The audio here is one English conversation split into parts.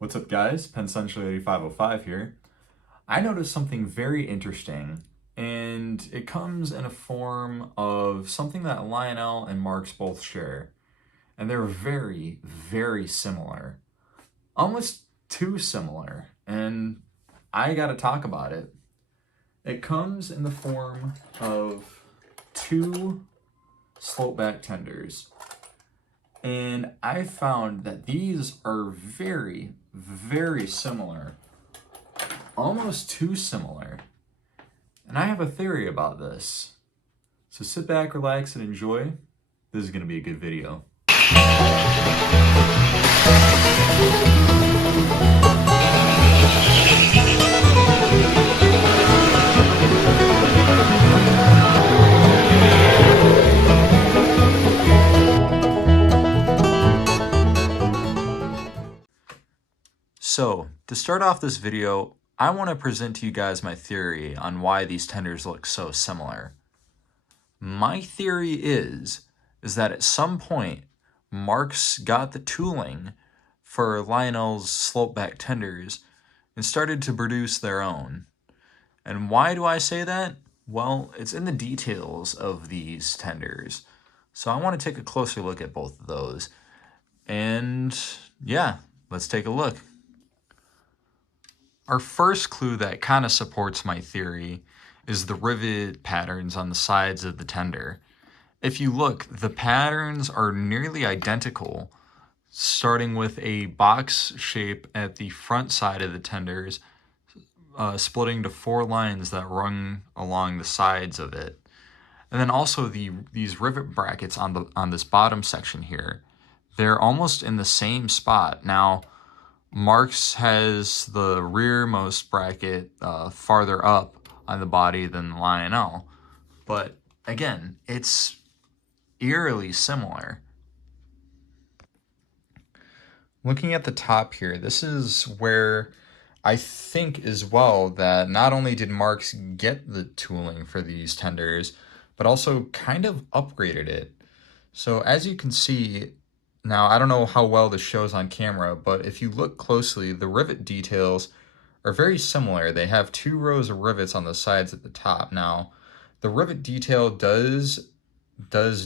What's up, guys? Pensential 8505 here. I noticed something very interesting, and it comes in a form of something that Lionel and Marks both share. And they're very, very similar. Almost too similar. And I gotta talk about it. It comes in the form of two slope back tenders. And I found that these are very, very similar, almost too similar. And I have a theory about this. So sit back, relax, and enjoy. This is going to be a good video. So, to start off this video, I want to present to you guys my theory on why these tenders look so similar. My theory is that at some point, Marks got the tooling for Lionel's slope back tenders and started to produce their own. And why do I say that? Well, it's in the details of these tenders. So I want to take a closer look at both of those. And yeah, let's take a look. Our first clue that kind of supports my theory is the rivet patterns on the sides of the tender. If you look, the patterns are nearly identical, starting with a box shape at the front side of the tenders, splitting to 4 lines that run along the sides of it. And then also these rivet brackets on this bottom section here, they're almost in the same spot. Now, Marks has the rearmost bracket farther up on the body than Lionel, but again, it's eerily similar. Looking at the top here, this is where I think as well that not only did Marks get the tooling for these tenders, but also kind of upgraded it. So as you can see, now, I don't know how well this shows on camera, but if you look closely, the rivet details are very similar. They have 2 rows of rivets on the sides at the top. Now, the rivet detail does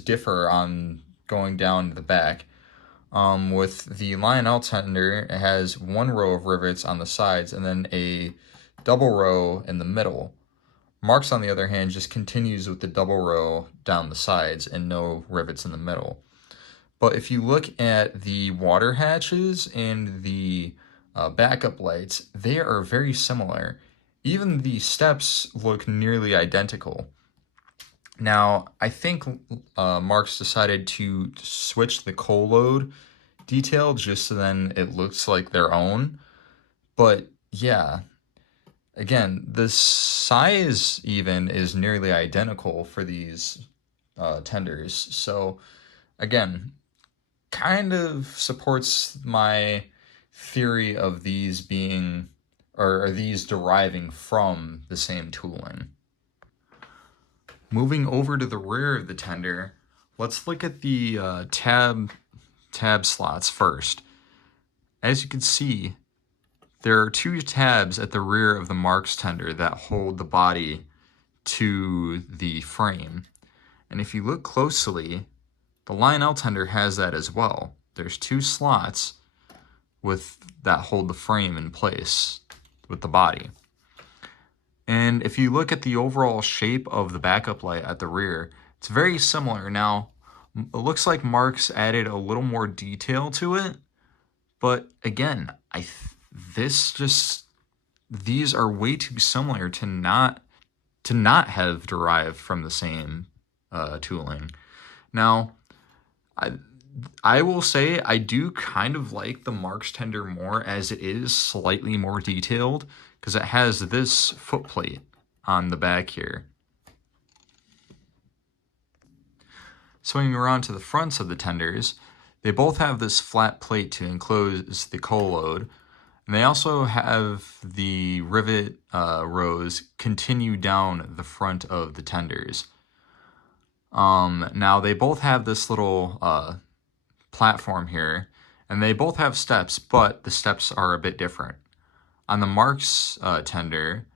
differ on going down to the back. With the Lionel tender, it has 1 row of rivets on the sides and then a double row in the middle. Marks, on the other hand, just continues with the double row down the sides and no rivets in the middle. But if you look at the water hatches and the backup lights, they are very similar. Even the steps look nearly identical. Now, I think Marks decided to switch the coal load detail just so then it looks like their own. But yeah, again, the size even is nearly identical for these tenders. So again, kind of supports my theory of these being, or these deriving from the same tooling. Moving over to the rear of the tender, let's look at the tab slots first. As you can see, there are 2 tabs at the rear of the Marks tender that hold the body to the frame. And if you look closely, the Lionel tender has that as well. There's 2 slots that hold the frame in place with the body. And if you look at the overall shape of the backup light at the rear, it's very similar. Now, it looks like Marks added a little more detail to it, but again, these are way too similar to not have derived from the same tooling. Now, I will say I do kind of like the Marks tender more, as it is slightly more detailed because it has this foot plate on the back here. Swinging around to the fronts of the tenders, they both have this flat plate to enclose the coal load, and they also have the rivet rows continue down the front of the tenders. Now they both have this little platform here, And they both have steps, but the steps are a bit different. On the Marx tender,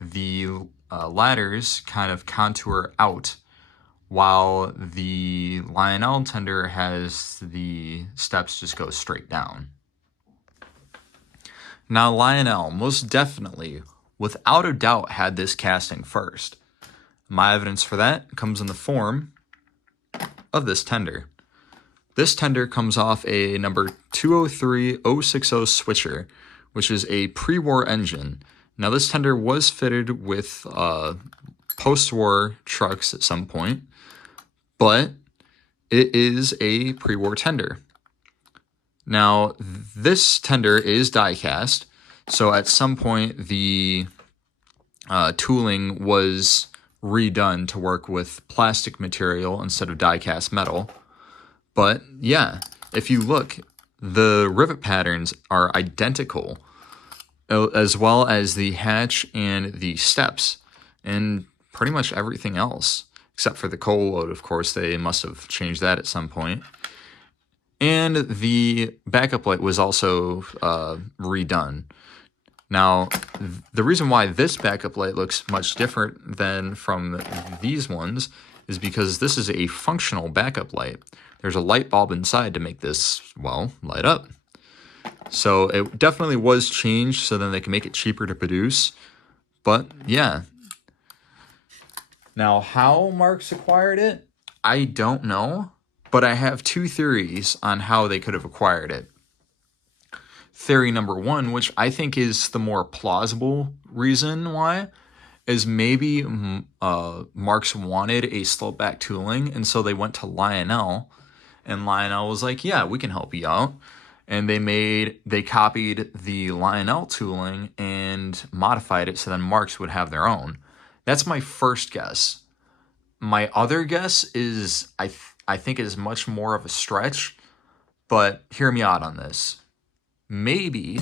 the ladders kind of contour out, while the Lionel tender has the steps just go straight down. Now Lionel most definitely, without a doubt, had this casting first. My evidence for that comes in the form of this tender. This tender comes off a number 203060 switcher, which is a pre-war engine. Now this tender was fitted with post-war trucks at some point, but it is a pre-war tender. Now this tender is die-cast, so at some point the tooling was redone to work with plastic material instead of die-cast metal. But yeah, if you look, the rivet patterns are identical, as well as the hatch and the steps, and pretty much everything else, except for the coal load, of course. They must have changed that at some point. And the backup light was also redone. Now, the reason why this backup light looks much different than from these ones is because this is a functional backup light. There's a light bulb inside to make this, well, light up. So it definitely was changed so then they can make it cheaper to produce. But yeah. Now, how Marx acquired it, I don't know. But I have two theories on how they could have acquired it. Theory number one, which I think is the more plausible reason why, is maybe Marx wanted a slope-back tooling, and so they went to Lionel, and Lionel was like, yeah, we can help you out. And they copied the Lionel tooling and modified it so then Marx would have their own. That's my first guess. My other guess is, I think it is much more of a stretch, but hear me out on this. Maybe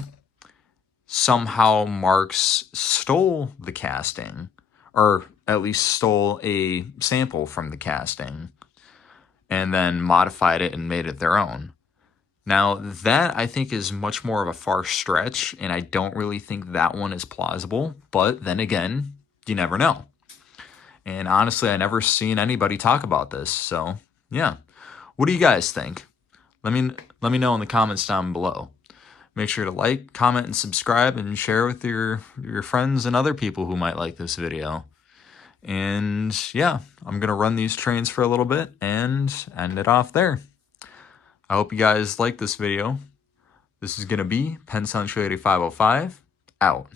somehow Marx stole the casting, or at least stole a sample from the casting, and then modified it and made it their own. Now, that I think is much more of a far stretch, and I don't really think that one is plausible, but then again, you never know. And honestly, I never seen anybody talk about this, so yeah. What do you guys think? Let me know in the comments down below. Make sure to like, comment, and subscribe, and share with your friends and other people who might like this video. And yeah, I'm going to run these trains for a little bit and end it off there. I hope you guys like this video. This is going to be Penn Central 8505, out.